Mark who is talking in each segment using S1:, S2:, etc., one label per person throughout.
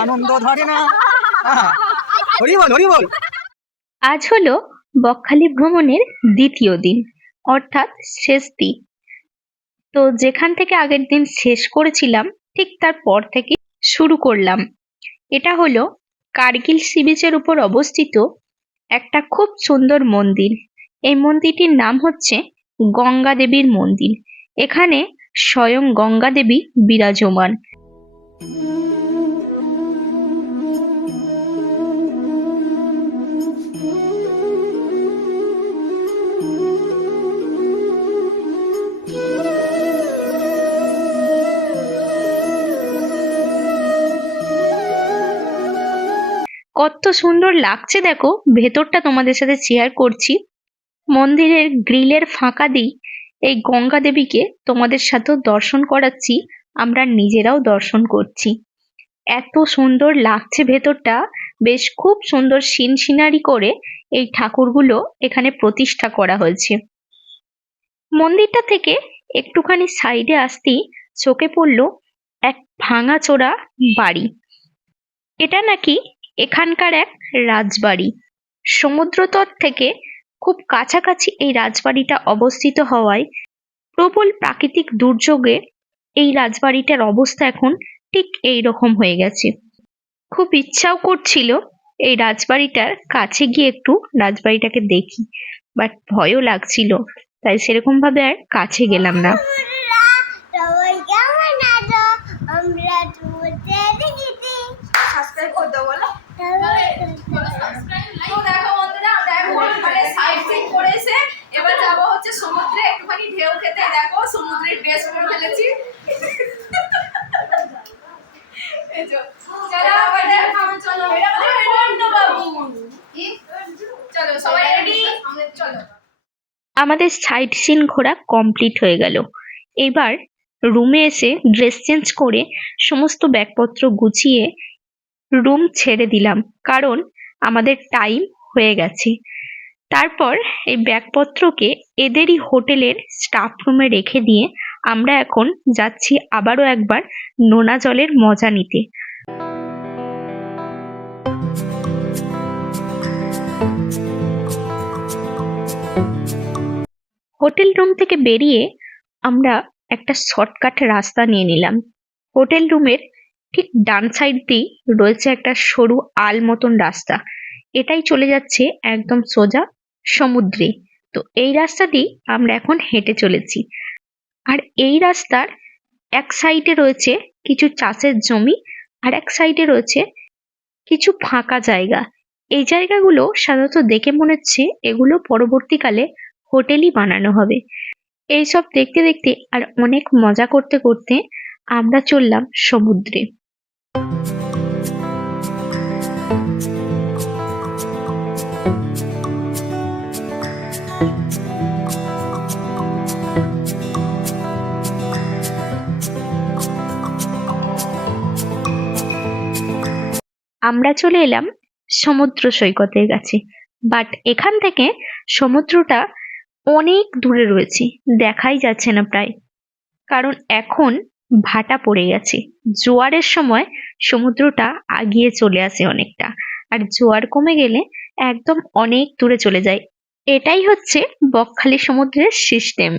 S1: আনন্দ ধরে না। হরি বল হরি বল।
S2: আজ হলো বকখালি ভ্রমণের দ্বিতীয় দিন, অর্থাৎ শেষ দিন। তো যেখান থেকে আগের দিন শেষ করেছিলাম, ঠিক তার পর থেকে শুরু করলাম। এটা হলো কার্গিল সি বিচের উপর অবস্থিত একটা খুব সুন্দর মন্দির। এই মন্দিরটির নাম হচ্ছে গঙ্গা দেবীর মন্দির। এখানে স্বয়ং গঙ্গা দেবী বিরাজমান। কত সুন্দর লাগছে দেখো, ভেতরটা তোমাদের সাথে শেয়ার করছি। মন্দিরের গ্রিলের ফাঁকা দিয়ে এই গঙ্গা দেবীকে তোমাদের সাথেও দর্শন করাচ্ছি। আমরা নিজেরাও দর্শন করছি। এত সুন্দর লাগছে ভেতরটা। বেশ খুব সুন্দর সিন সিনারি করে এই ঠাকুরগুলো এখানে প্রতিষ্ঠা করা হয়েছে। মন্দিরটা থেকে একটুখানি সাইডে আসতেই চোখে পড়ল এক ভাঙাচোরা বাড়ি। এটা নাকি এখানকার এক রাজবাড়ি। সমুদ্রতট থেকে খুব কাছাকাছি এই রাজবাড়িটা অবস্থিত হওয়ায় প্রবল প্রাকৃতিক দুর্যোগে এই রাজবাড়িটার অবস্থা এখন ঠিক এই রকম হয়ে গেছে। খুব ইচ্ছাও করছিল এই রাজবাড়িটার কাছে গিয়ে একটু রাজবাড়িটাকে দেখি বাট ভয়ও লাগছিল, তাই সেরকম ভাবে আর কাছে গেলাম না।
S3: মানে এবার যাব হচ্ছে সমুদ্রে, একটুখানি ঢেউ খেতে। দেখো সমুদ্রের ড্রেস পরে ফেলেছি এই যে, চলো আমাদের চলো এটা আমাদের অন্নবাবু। কি? চলো সবাই রেডি চলো
S2: আমাদের সাইড সিন ঘোরা কমপ্লিট হয়ে গেল। এবার রুমে এসে ড্রেস চেঞ্জ করে সমস্ত ব্যাগপত্র গুছিয়ে রুম ছেড়ে দিলাম, কারণ আমাদের টাইম হয়ে গেছে। তারপর এই ব্যাগপত্রকে এদেরই হোটেলের স্টাফ রুমে রেখে দিয়ে আমরা এখন যাচ্ছি আবারও একবার নোনা জলের মজা নিতে। হোটেল রুম থেকে বেরিয়ে আমরা একটা শর্টকাট রাস্তা নিয়ে নিলাম। হোটেল রুমের ঠিক ডান সাইড দিয়ে রয়েছে একটা সরু আল মতন রাস্তা। এটাই চলে যাচ্ছে একদম সোজা সমুদ্রে। তো এই রাস্তা দিয়ে আমরা এখন হেঁটে চলেছি। আর এই রাস্তার এক সাইডে রয়েছে কিছু চাষের জমি আর এক সাইডে রয়েছে কিছু ফাঁকা জায়গা। এই জায়গাগুলো সাধারণত দেখে মনে হচ্ছে এগুলো পরবর্তীকালে হোটেলই বানানো হবে। এইসব দেখতে দেখতে আর অনেক মজা করতে করতে আমরা চললাম সমুদ্রে। আমরা চলে এলাম সমুদ্র সৈকতের কাছে। বাট এখান থেকে সমুদ্রটা অনেক দূরে রয়েছে, দেখাই যাচ্ছে না প্রায়। কারণ এখন ভাটা পড়ে গেছে। জোয়ারের সময় সমুদ্রটা আগিয়ে চলে আসে অনেকটা। আর জোয়ার কমে গেলে একদম অনেক দূরে চলে যায়। এটাই হচ্ছে বকখালি সমুদ্রের সিস্টেম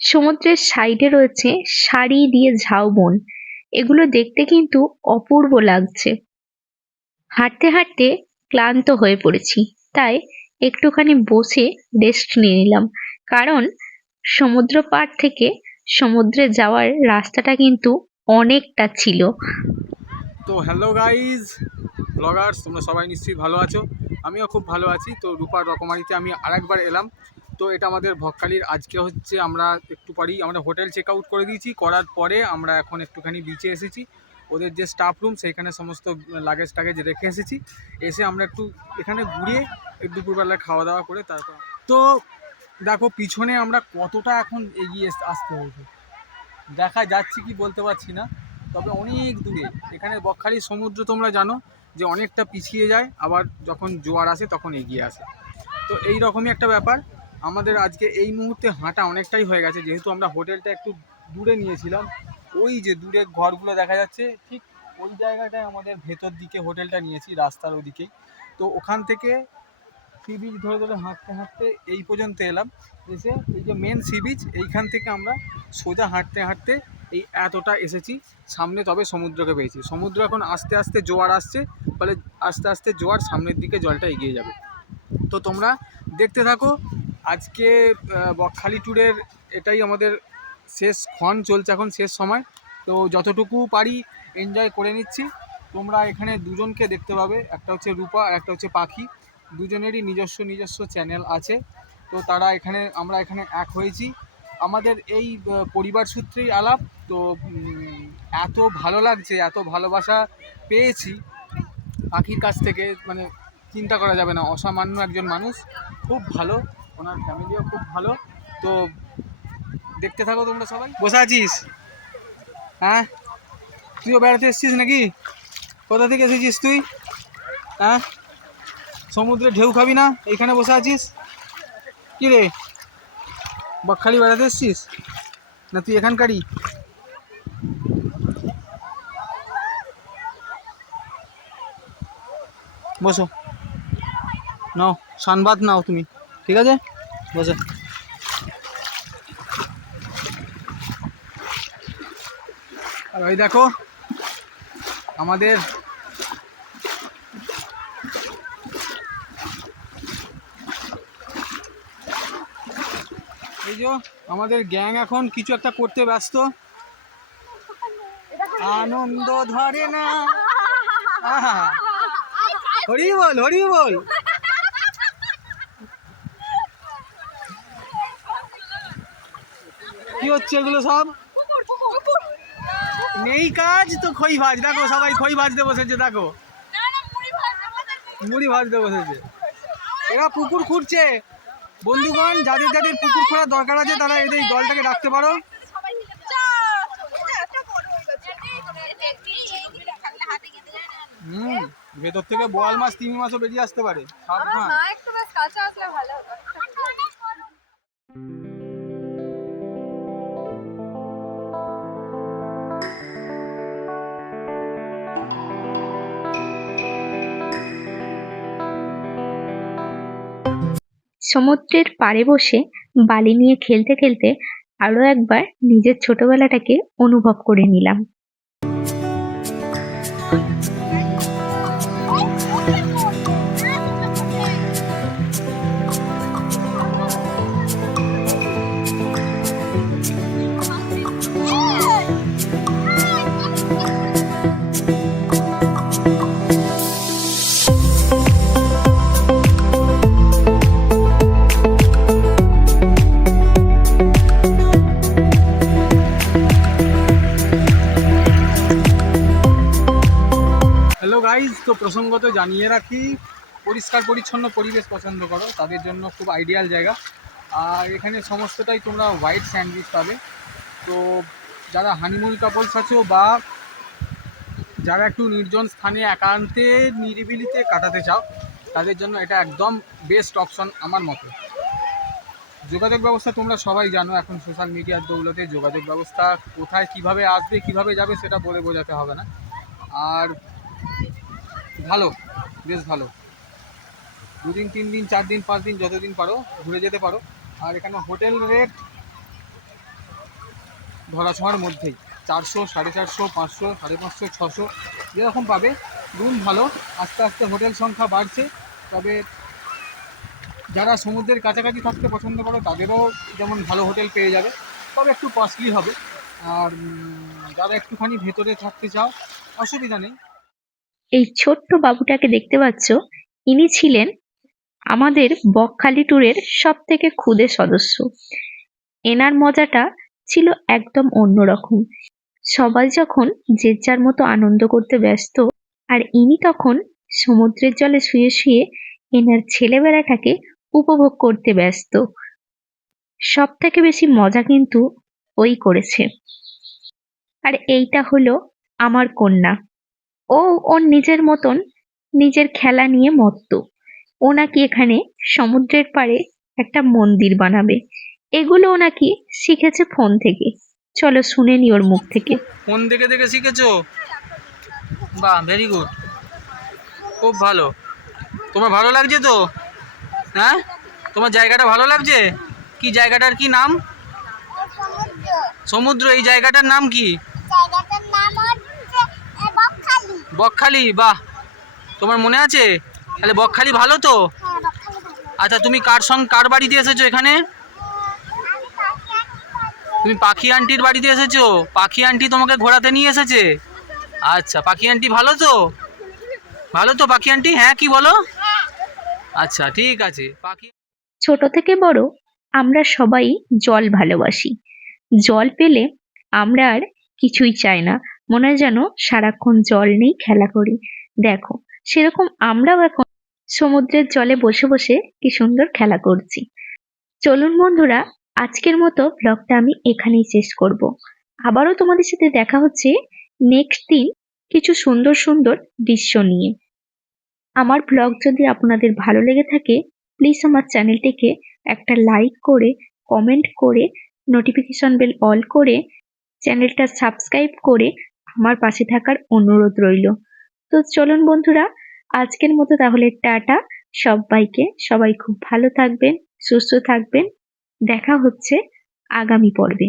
S2: সমুদ্রের সাইডে রয়েছে সারি দিয়ে ঝাউবন এগুলো দেখতে কিন্তু অপূর্ব লাগছে। হাঁটতে হাঁটতে ক্লান্ত হয়ে পড়েছি, তাই একটুখানি বসে রেস্ট নিয়ে নিলাম। কারণ সমুদ্র পাড় থেকে সমুদ্রে যাওয়ার রাস্তাটা কিন্তু অনেকটা ছিল।
S1: তো হ্যালো গাইজ ব্লগার্স তোমরা সবাই নিশ্চয়ই ভালো আছো? আমিও খুব ভালো আছি। তো রূপার রকমারিতে আমি আরেকবার এলাম। তো এটা আমাদের ভক্কালির। আজকে হচ্ছে আমরা একটু পরেই আমরা হোটেল চেক আউট করে দিয়েছি। করার পরে আমরা এখন একটুখানি বিচে এসেছি। ওদের যে স্টাফ রুম সেইখানে সমস্ত লাগেজ টাগেজ রেখে এসেছি। এসে আমরা একটু এখানে ঘুরিয়ে দুপুরবেলা খাওয়া দাওয়া করে তারপর তো দেখো পিছনে আমরা কতটা এখন এগিয়ে আসতে হয়েছে। দেখা যাচ্ছে কি বলতে পারছি না, তবে অনেক দূরে। এখানে বকখালি সমুদ্র তোমরা জানো যে অনেকটা পিছিয়ে যায়, আবার যখন জোয়ার আসে তখন এগিয়ে আসে। তো এই রকমই একটা ব্যাপার। আমাদের আজকে এই মুহূর্তে হাঁটা অনেকটাই হয়ে গেছে, যেহেতু আমরা হোটেলটা একটু দূরে নিয়েছিলাম। ওই যে দূরে ঘরগুলো দেখা যাচ্ছে, ঠিক ওই জায়গাটায় আমাদের ভেতর দিকে হোটেলটা নিয়েছি, রাস্তার ওদিকেই তো ওখান থেকে সি বিচ ধরে ধরে হাঁটতে হাঁটতে এই পর্যন্ত এলাম। এসে এই যে মেন সি বিচ এইখান থেকে আমরা সোজা হাঁটতে হাঁটতে এই এতটা এসেছি। সামনে তবে সমুদ্রকে পেয়েছি। সমুদ্র এখন আস্তে আস্তে জোয়ার আসছে, ফলে আস্তে আস্তে জোয়ার সামনের দিকে জলটা এগিয়ে যাবে। তো তোমরা দেখতে থাকো আজকে বকখালি ট্যুরের এটাই আমাদের শেষ ক্ষণ চলছে এখন, শেষ সময়। তো যতটুকু পারি এনজয় করে নিচ্ছি। তোমরা এখানে দুজনকে দেখতে পাবে। একটা হচ্ছে রূপা আর একটা হচ্ছে পাখি। দুজনেরই নিজস্ব নিজস্ব চ্যানেল আছে। তো তারা এখানে, আমরা এখানে এক হয়েছি। আমাদের এই পরিবার সূত্রেই আলাপ। তো এত ভালো লাগছে, এত ভালোবাসা পেয়েছি পাখির কাছ থেকে। মানে চিন্তা করা যাবে না, অসামান্য একজন মানুষ। খুব ভালো। ওনার ফ্যামিলিও খুব ভালো। তো দেখতে থাকো তোমরা সবাই। বসে আছিস? হ্যাঁ? তুইও বেড়াতে এসেছিস নাকি? কোথা থেকে এসেছিস তুই? হ্যাঁ? সমুদ্রে ঢেউ খাবি না? এইখানে বসে আছিস? কি রে? বকখালি বেড়াতে এসেছিস? না তুই এখানকারই? বসো। নাও সানবাদ নাও তুমি। ঠিক আছে? বসে। আর ওই দেখো, আমাদের এই যে আমাদের গ্যাং এখন কিছু একটা করতে ব্যস্ত। আনন্দ ধরে না। হরি বল হরি বল। কি হচ্ছে এগুলো সব? নেই কাজ, তো খই ভাজ। দেখো সবাই খই ভাজতে বসেছে, দেখো। মুড়ি ভাজতে বসেছে। এরা পুকুর খুঁড়ছে। বন্ধুগণ, যাদের যাদের পুকুর খোঁড়ার দরকার আছে, তারা এদের এই দলটাকে রাখতে পারো। হুম, ভেতর থেকে বোয়াল মাছ, তিমি মাছও বেরিয়ে আসতে পারে। সাবধান।
S2: সমুদ্রের পাড়ে বসে বালি নিয়ে খেলতে খেলতে আরও একবার নিজের ছোটবেলাটাকে অনুভব করে নিলাম।
S1: গাইজ তো প্রসঙ্গত জানিয়ে রাখি, পরিষ্কার পরিচ্ছন্ন পরিবেশ পছন্দ করো, তাদের জন্য খুব আইডিয়াল জায়গা। আর এখানে সমস্তটাই তোমরা হোয়াইট স্যান্ডউইচ পাবে। তো যারা হানিমুন কাপলস আছো বা যারা একটু নির্জন স্থানে একান্তে নিরিবিলিতে কাটাতে চাও, তাদের জন্য এটা একদম বেস্ট অপশন আমার মতে। যোগাযোগ ব্যবস্থা তোমরা সবাই জানো, এখন সোশ্যাল মিডিয়ার দৌলতে যোগাযোগ ব্যবস্থা কোথায়, কীভাবে আসবে, কীভাবে যাবে সেটা বলে বোঝাতে হবে না। আর ভালো, বেশ ভালো। দুদিন তিন দিন চার দিন পাঁচ দিন যতদিন পারো ঘুরে যেতে পারো। আর এখানে হোটেল রেট ধরাছোঁয়ার মধ্যেই। চারশো, সাড়ে চারশো, পাঁচশো, সাড়ে পাঁচশো, ছশো, যেরকম পাবে। রুম ভালো, আস্তে আস্তে হোটেল সংখ্যা বাড়ছে। তবে যারা সমুদ্রের কাছাকাছি থাকতে পছন্দ করো, তাদেরও যেমন ভালো হোটেল পেয়ে যাবে। তবে একটু কস্টলি হবে। আর যারা একটুখানি ভেতরে থাকতে চাও, অসুবিধা নেই।
S2: এই ছোট্ট বাবুটাকে দেখতে পাচ্ছ, ইনি ছিলেন আমাদের বকখালি ট্যুরের সব থেকে ক্ষুদে সদস্য। এনার মজাটা ছিল একদম অন্যরকম। সবাই যখন যে যার মতো আনন্দ করতে ব্যস্ত, আর ইনি তখন সমুদ্রের জলে শুয়ে শুয়ে এনার ছেলেবেলাটাকে উপভোগ করতে ব্যস্ত। সব থেকে বেশি মজা কিন্তু ওই করেছে। আর এইটা হলো আমার কন্যা। ও ওর নিজের মতন নিজের খেলা নিয়ে মত্ত। ও নাকি এখানে সমুদ্রের পাড়ে একটা মন্দির বানাবে। এগুলোও নাকি শিখেছে ফোন থেকে। চলো শুনে নি ওর মুখ থেকে।
S1: ফোন দেখে দেখে শিখেছো? বাহ ভেরি গুড খুব ভালো। তোমার ভালো লাগছে তো? হ্যাঁ? তোমার জায়গাটা ভালো লাগছে? কি জায়গাটার কি নাম?
S4: সমুদ্র,
S1: এই জায়গাটার নাম কি
S4: জায়গাটার নাম হচ্ছে এ, বকখালি,
S1: বাহ। তোমার মনে আছে? তাহলে বকখালি ভালো তো? আচ্ছা তুমি কার সঙ্গে কার বাড়িতে এসেছ এখানে। তুমি পাখি আন্টির বাড়িতে এসেছ? পাখি আন্টি তোমাকে ঘোরাতে নিয়ে এসেছে? আচ্ছা পাখি আন্টি ভালো তো? ভালো তো পাখি আন্টি? হ্যাঁ কি বলো? আচ্ছা ঠিক আছে। পাখি
S2: ছোট থেকে বড় আমরা সবাই জল ভালোবাসি। জল পেলে আমরা আর কিছুই চাই না। মনে হয় যেন সারাক্ষণ জল নেই খেলা করি। দেখো, সেরকম আমরাও এখন সমুদ্রের জলে বসে বসে কি সুন্দর খেলা করছি। চলুন বন্ধুরা, আজকের মতো ব্লগটা আমি এখানেই শেষ করব। আবারও তোমাদের সাথে দেখা হচ্ছে নেক্সট দিন কিছু সুন্দর সুন্দর দৃশ্য নিয়ে। আমার ব্লগ যদি আপনাদের ভালো লেগে থাকে প্লিজ আমার চ্যানেলটিকে একটা লাইক করে কমেন্ট করে নোটিফিকেশন বেল অল করে, চ্যানেলটা সাবস্ক্রাইব করে আমার পাশে থাকার অনুরোধ রইল। তো চলুন বন্ধুরা, আজকের মতো তাহলে টাটা। সবাইকে সবাই খুব ভালো থাকবেন, সুস্থ থাকবেন। দেখা হচ্ছে আগামী পর্বে।